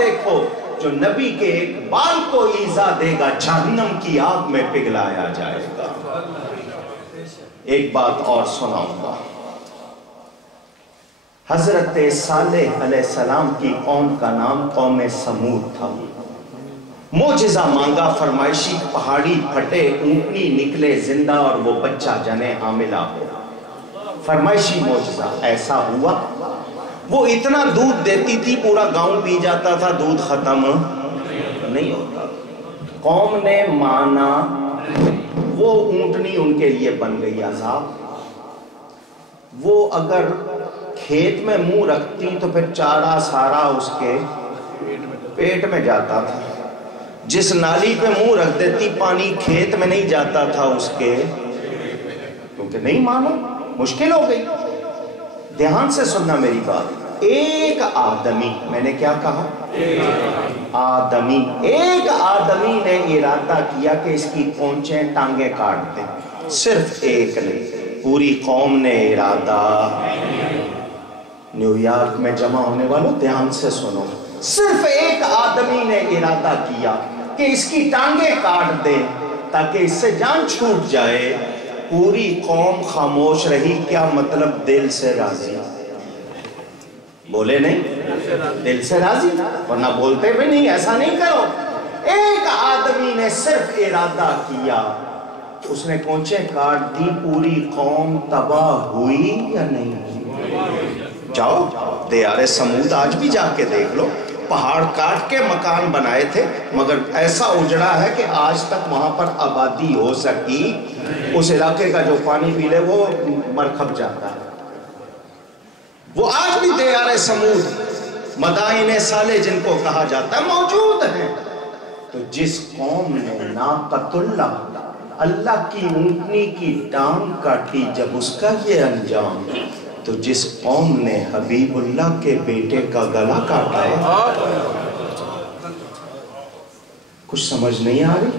دیکھو جو نبی کے ایک بال کو ایذا دے گا جہنم کی آگ میں پگھلایا جائے گا۔ ایک بات اور سناؤں گا، حضرت صالح علیہ السلام کی قوم کا نام قوم سمود تھا۔ معجزہ مانگا، فرمائشی پہاڑی پھٹے، اونٹنی نکلے زندہ اور وہ بچہ جنے حاملہ ہو۔ فرمائشی معجزہ ایسا ہوا، وہ اتنا دودھ دیتی تھی پورا گاؤں پی جاتا تھا، دودھ ختم نہیں ہوتا۔ قوم نے مانا، وہ اونٹنی ان کے لیے بن گئی عذاب۔ وہ اگر کھیت میں منہ رکھتی تو پھر چارہ سارا اس کے پیٹ میں جاتا تھا، جس نالی پہ منہ رکھ دیتی پانی کھیت میں نہیں جاتا تھا اس کے، کیونکہ نہیں مانو، مشکل ہو گئی۔ دھیان سے سننا میری بات، ایک آدمی، میں نے کیا کہا؟ ایک آدمی نے ارادہ کیا کہ اس کی پونچیں ٹانگیں کاٹ دیں، صرف ایک نے، پوری قوم نے ارادہ۔ نیو یارک میں جمع ہونے والوں دھیان سے سنو، صرف ایک آدمی نے ارادہ کیا کہ اس کی ٹانگیں کاٹ دے تاکہ اس سے جان چھوٹ جائے۔ پوری قوم خاموش رہی، کیا مطلب؟ دل سے راضی، بولے نہیں، دل سے راضی، ورنہ بولتے بھی نہیں، ایسا نہیں کرو۔ ایک آدمی نے صرف ارادہ کیا، اس نے پونچیں کاٹ دی، پوری قوم تباہ ہوئی یا نہیں ہوئی؟ جاؤ دیار سمود آج بھی جا کے دیکھ لو، پہاڑ کاٹ کے مکان بنائے تھے مگر ایسا اجڑا ہے کہ آج تک وہاں پر آبادی ہو سکی۔ اس علاقے کا جو پانی پی لے وہ مر کھپ جاتا ہے۔ وہ آج بھی دیار سمود، مدائن صالح جن کو کہا جاتا ہے، موجود ہیں۔ تو جس قوم نے ناقۃ اللہ کی اونٹنی کی ٹانگ کاٹی، جب اس کا یہ انجام، تو جس قوم نے حبیب اللہ کے بیٹے کا گلا کاٹا ہے، کچھ سمجھ نہیں آ رہی؟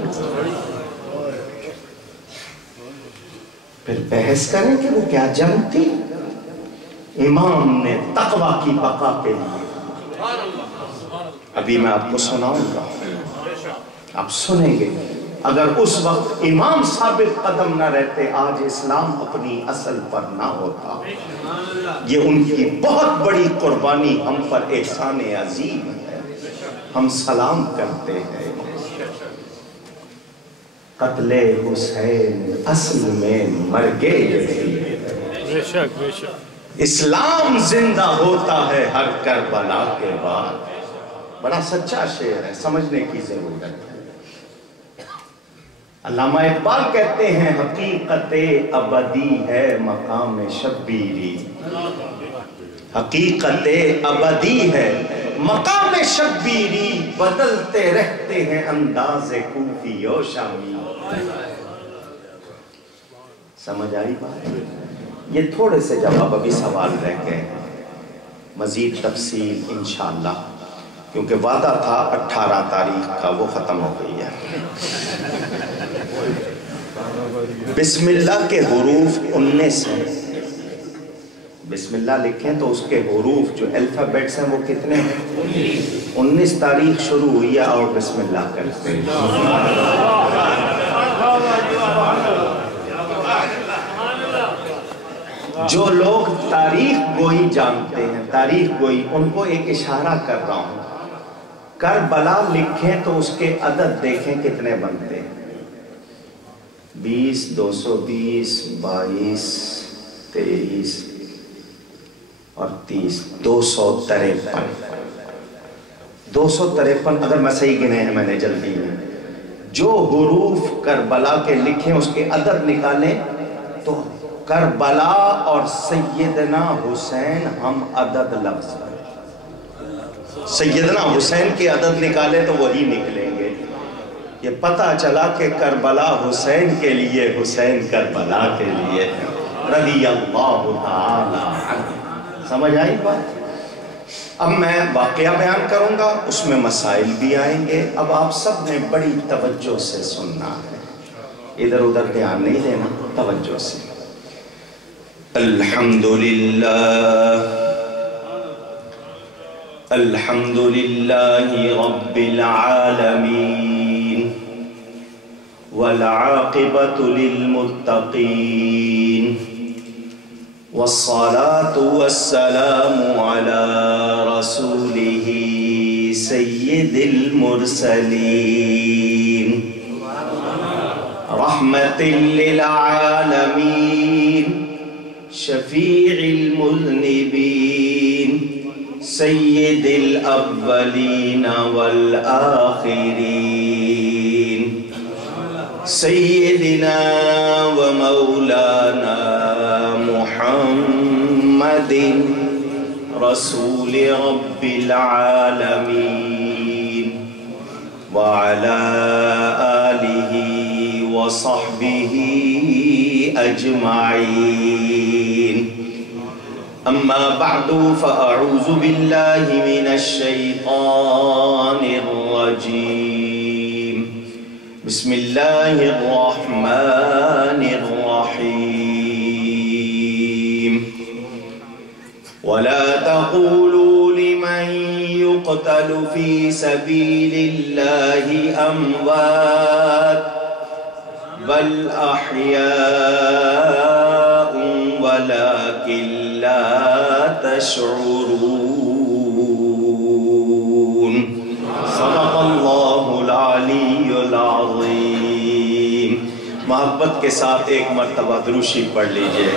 پھر بحث کریں کہ وہ کیا جنگ تھی؟ امام نے تقوی کی بقا کے لیے، ابھی میں آپ کو سناؤں گا، آپ سنیں گے۔ اگر اس وقت امام ثابت قدم نہ رہتے، آج اسلام اپنی اصل پر نہ ہوتا۔ یہ ان کی بہت بڑی قربانی ہم پر احسان عظیم ہے، ہم سلام کرتے ہیں۔ قتل حسین اصل میں مرگے بے شک اسلام زندہ ہوتا ہے ہر کربلا کے بعد۔ بڑا سچا شعر ہے، سمجھنے کی ضرورت ہے۔ علامہ اقبال کہتے ہیں حقیقت ابدی ہے مقام شبیری، حقیقت ابدی ہے مقام شبیری، بدلتے رہتے ہیں انداز کوفی و شامی۔ سمجھ آئی بات؟ یہ تھوڑے سے جواب ابھی سوال رہ گئے، مزید تفصیل انشاءاللہ، کیونکہ وعدہ تھا 18 تاریخ کا، وہ ختم ہو گئی ہے۔ بسم اللہ کے حروف 19 ہیں، بسم اللہ لکھیں تو اس کے حروف جو الفابیٹس ہیں وہ کتنے ہیں؟ 19 تاریخ شروع ہوئی ہے اور بسم اللہ کرتے ہیں۔ جو لوگ تاریخ گوئی جانتے ہیں، تاریخ گوئی، ان کو ایک اشارہ کر رہا ہوں، کربلا لکھیں تو اس کے عدد دیکھیں کتنے بنتے ہیں، 20 220 22 23 اور 30 253 253 اگر میں صحیح گنے ہیں، میں نے جلدی میں جو حروف کربلا کے لکھیں اس کے عدد نکالیں تو کربلا اور سیدنا حسین ہم عدد لفظ ہیں، سیدنا حسین کے عدد نکالیں تو وہی نکلیں گے۔ یہ پتہ چلا کہ کربلا حسین کے لیے، حسین کربلا کے لیے، رضی اللہ تعالی عنہ۔ سمجھ آئی بات؟ اب میں واقعہ بیان کروں گا، اس میں مسائل بھی آئیں گے۔ اب آپ سب نے بڑی توجہ سے سننا ہے، ادھر ادھر دھیان نہیں دینا، توجہ سے۔ الحمدللہ الحمد للہ رب العالمین والعاقبۃ للمتقین والصلاة والسلام على رسوله سید المرسلین رحمت للعالمین شفیع المذنبین سید الاولین والآخرین سیدنا و مولانا محمد رسول رب العالمین وعلى آلہ وصحبہ اجمعین اما بعد فاعوذ باللہ من الشیطان الرجیم بسم اللہ الرحمن الرحیم ولا تقولوا لمن يقتل في سبيل الله أموات بل أحياء ولكن لا تشعرون صدق الله العلی العظیم۔ محبت کے ساتھ ایک مرتبہ درود شریف پڑھ لیجئے۔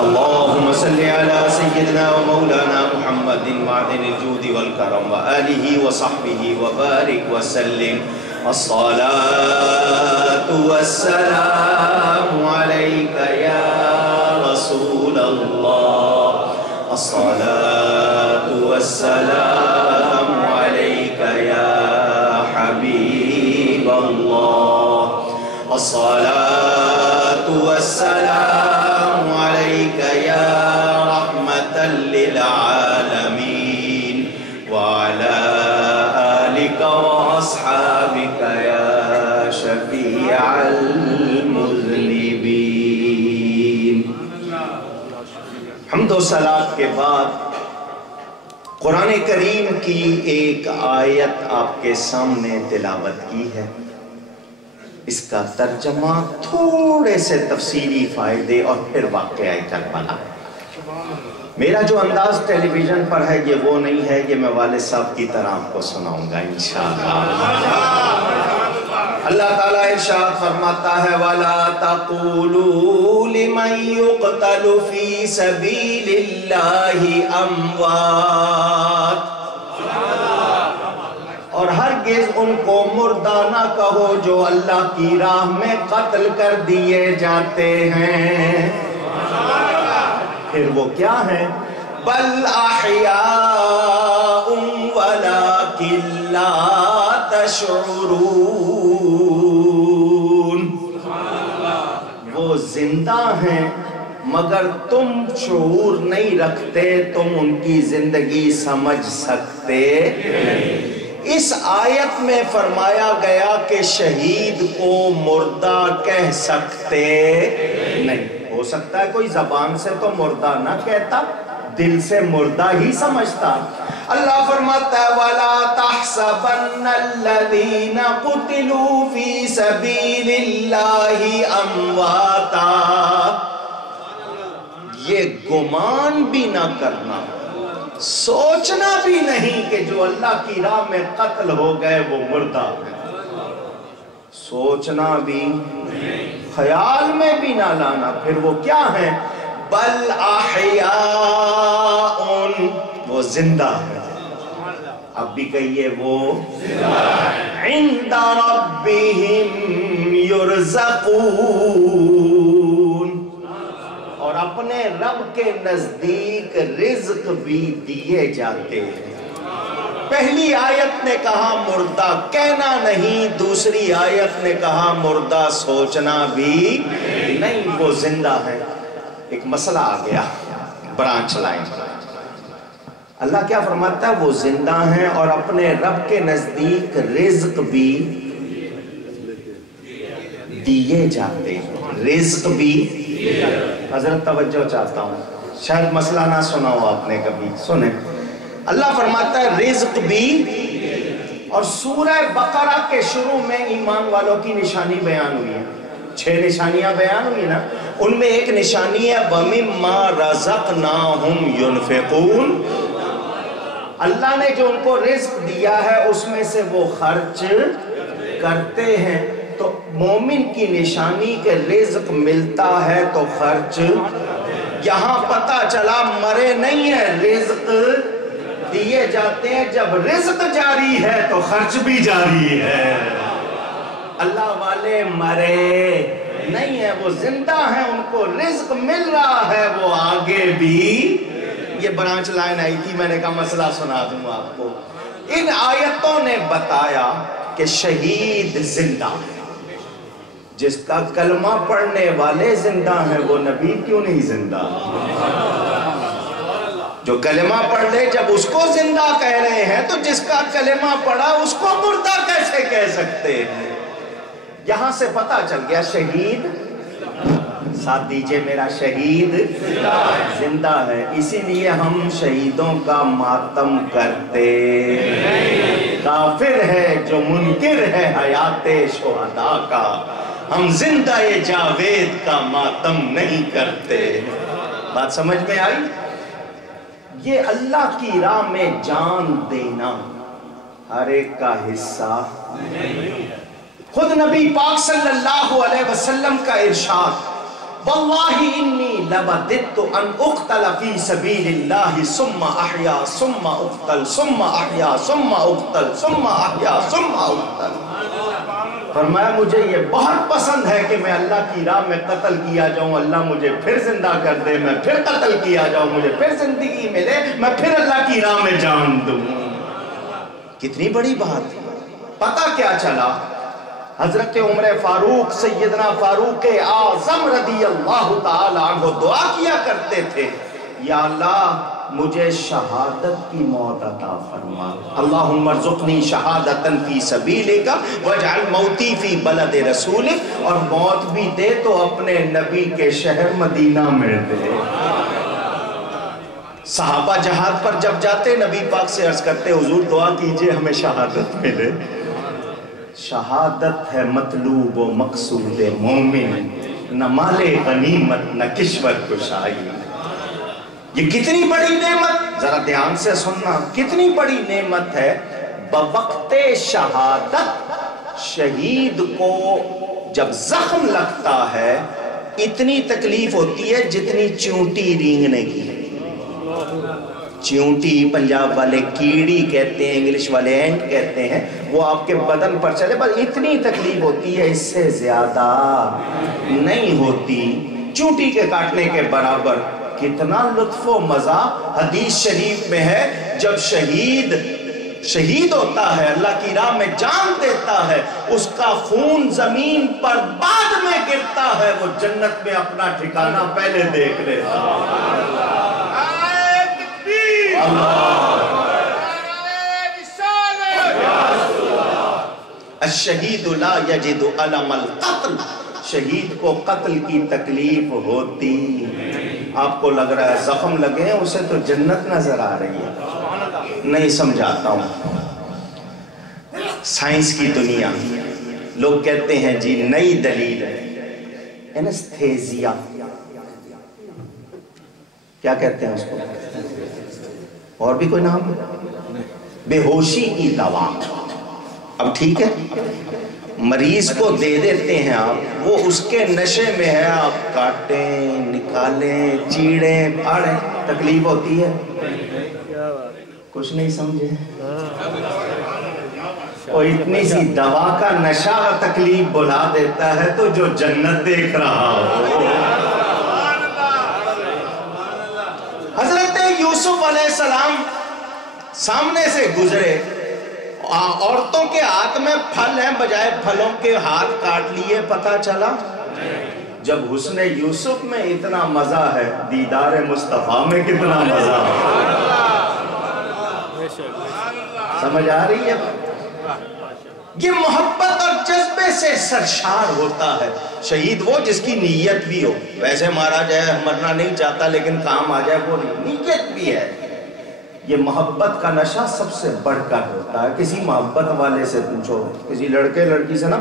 اللہم صلی علی سیدنا و مولانا محمد معدن الجود والکرم وآلہ وصحبہ وبارک وسلم۔ الصلاة والسلام علیک یا رسول اللہ، الصلاة والسلام علیک یا حبیب اللہ، الصلاة والسلام علیک یا رحمة للعالمین وعلى آلک واصحابک یا شفیع المذنبین۔ حمد و صلاۃ کے بعد قرآن کریم کی ایک آیت آپ کے سامنے تلاوت کی ہے۔ اس کا ترجمہ، تھوڑے سے تفصیلی فائدے اور پھر واقعہ کربلا۔ میرا جو انداز ٹیلی ویژن پر ہے یہ وہ نہیں ہے کہ میں والد صاحب کی طرح آپ کو سناؤں گا انشاءاللہ۔ اللہ تعالیٰ ارشاد فرماتا ہے وَلَا تَقُولُوا لِمَنْ يُقْتَلُ فِي سَبِيلِ اللَّهِ أَمْوَاتٌ، اور ہرگز ان کو مردہ نہ کہو جو اللہ کی راہ میں قتل کر دیے جاتے ہیں۔ پھر وہ کیا ہیں؟ بل احیاء ولکن لا تشعرون، وہ زندہ ہیں مگر تم شعور نہیں رکھتے، تم ان کی زندگی سمجھ سکتے۔ اس آیت میں فرمایا گیا کہ شہید کو مردہ کہہ سکتے نہیں۔ ہو سکتا ہے کوئی زبان سے تو مردہ نہ کہتا، دل سے مردہ ہی سمجھتا۔ اللہ فرماتا ہے وَلَا تَحْسَبَنَّ الَّذِينَ قُتِلُوا فِي سَبِيلِ اللَّهِ أَمْوَاتًا، یہ گمان بھی نہ کرنا، سوچنا بھی نہیں کہ جو اللہ کی راہ میں قتل ہو گئے وہ مردہ ہیں۔ سوچنا بھی، خیال میں بھی نہ لانا۔ پھر وہ کیا ہیں؟ بل احیاء، وہ زندہ ہیں۔ اب بھی کہیے وہ عند ربہم یرزقون، اور اپنے رب کے نزدیک رزق بھی دیے جاتے ہیں۔ پہلی آیت نے کہا مردہ کہنا نہیں، دوسری آیت نے کہا مردہ سوچنا بھی نہیں، وہ زندہ ہے۔ ایک مسئلہ آ گیا، برانچ لائن۔ اللہ کیا فرماتا ہے؟ وہ زندہ ہیں اور اپنے رب کے نزدیک رزق بھی دیے جاتے ہیں۔ رزق بھی، حضرت توجہ چاہتا ہوں، شاید مسئلہ نہ سنا ہو آپ نے کبھی، سنیں۔ اللہ فرماتا ہے رزق بھی. اور سورہ بقرہ کے شروع میں ایمان والوں کی نشانی بیان ہوئی ہے. 6 نشانیاں بیان ہوئی نا. ان میں ایک نشانی ہے وَمِمَّا رَزَقْنَاهُمْ يُنْفِقُونَ. اللہ نے جو ان کو رزق دیا ہے اس میں سے وہ خرچ کرتے ہیں. تو مومن کی نشانی کہ رزق ملتا ہے تو خرچ. یہاں پتہ چلا مرے نہیں ہے, رزق دیے جاتے ہیں. جب رزق جاری ہے تو خرچ بھی جاری ہے. اللہ والے مرے نہیں ہے, وہ زندہ ہیں, ان کو رزق مل رہا ہے, وہ آگے بھی. یہ برانچ لائن آئی تھی, میں نے کہا مسئلہ سنا دوں آپ کو. ان آیتوں نے بتایا کہ شہید زندہ ہے. جس کا کلمہ پڑھنے والے زندہ ہیں وہ نبی کیوں نہیں زندہ؟ جو کلمہ پڑھ لے جب اس کو زندہ کہہ رہے ہیں تو جس کا کلمہ پڑھا اس کو مردہ کیسے کہہ سکتے ہیں؟ یہاں سے پتہ چل گیا شہید, ساتھ دیجئے میرا, شہید زندہ ہے. اسی لیے ہم شہیدوں کا ماتم کرتے. کافر ہے جو منکر ہے حیات شہداء کا, ہم زندہ جاوید کا ماتم نہیں کرتے. بات سمجھ میں آئی؟ یہ اللہ کی راہ میں جان دینا ہر ایک کا حصہ نہیں. خود نبی پاک صلی اللہ علیہ وسلم کا ارشاد, واللہ انی لوددت ان اقتل فی سبیل اللہ ثم احیا ثم اقتل ثم احیا ثم اقتل ثم احیا ثم اقتل. فرمایا مجھے یہ بہت پسند ہے کہ میں اللہ کی راہ میں قتل کیا جاؤں, اللہ مجھے پھر زندہ کر دے, میں پھر قتل کیا جاؤں, مجھے پھر زندگی ملے, میں پھر اللہ کی راہ میں جان دوں. کتنی بڑی بات. پتہ کیا چلا؟ حضرت عمر فاروق, سیدنا فاروق اعظم رضی اللہ تعالی عنہ دعا کیا کرتے تھے, یا اللہ مجھے شہادت کی موت عطا فرما. اللہم ارزقنی شہادتاً فی سبیلک واجعل موتی فی بلد رسولک. اور موت بھی دے تو اپنے نبی کے شہر مدینہ میں دے. صحابہ جہاد پر جب جاتے نبی پاک سے عرض کرتے حضور دعا کیجئے ہمیں شہادت ملے. شہادت ہے مطلوب و مقصود مومن, نہ مال غنیمت نہ کشور کشائی. یہ کتنی بڑی نعمت, ذرا دھیان سے سننا, کتنی بڑی نعمت ہے. بوقت شہادت شہید کو جب زخم لگتا ہے اتنی تکلیف ہوتی ہے جتنی چونٹی رینگنے کی. چونٹی پنجاب والے کیڑی کہتے ہیں, انگلش والے اینٹ کہتے ہیں, وہ آپ کے بدن پر چلے, بس اتنی تکلیف ہوتی ہے, اس سے زیادہ نہیں ہوتی. چونٹی کے کاٹنے کے برابر. کتنا لطف و مزہ حدیث شریف میں ہے, جب شہید ہوتا ہے, اللہ کی راہ میں جان دیتا ہے, اس کا خون زمین پر بعد میں گرتا ہے, وہ جنت میں اپنا ٹھکانہ پہلے دیکھ لیتا ہے. الشہید لا یجد علم القتل. شہید کو قتل کی تکلیف ہوتی. آپ کو لگ رہا ہے زخم لگے ہیں, اسے تو جنت نظر آ رہی ہے. نہیں سمجھاتا ہوں. سائنس کی دنیا, لوگ کہتے ہیں جی نئی دلیل ہے, اینستھیزیا. کیا کہتے ہیں اس کو؟ اور بھی کوئی نام ہے؟ بے ہوشی کی دوا. اب ٹھیک ہے, مریض کو دے دیتے ہیں آپ, وہ اس کے نشے میں ہے, آپ کاٹیں, نکالیں, چیڑیں, پھاڑیں, تکلیف ہوتی ہے. کچھ نہیں سمجھے؟ اور اتنی سی دوا کا نشہ تکلیف بلا دیتا ہے تو جو جنت دیکھ رہا ہو. حضرت یوسف علیہ السلام سامنے سے گزرے, عورتوں کے ہاتھ میں پھل ہیں, بجائے پھلوں کے ہاتھ کاٹ لیے. پتہ چلا جب حسن یوسف میں اتنا مزہ ہے, دیدار مصطفیٰ میں کتنا مزہ ہے. سمجھ آ رہی ہے؟ یہ محبت اور جذبے سے سرشار ہوتا ہے. شہید وہ جس کی نیت بھی ہو, ویسے مارا جائے مرنا نہیں چاہتا لیکن کام آ جائے, وہ نیت بھی ہے. یہ محبت کا نشہ سب سے بڑھ کر ہوتا ہے. کسی محبت والے سے پوچھو, کسی لڑکے لڑکی سے نہ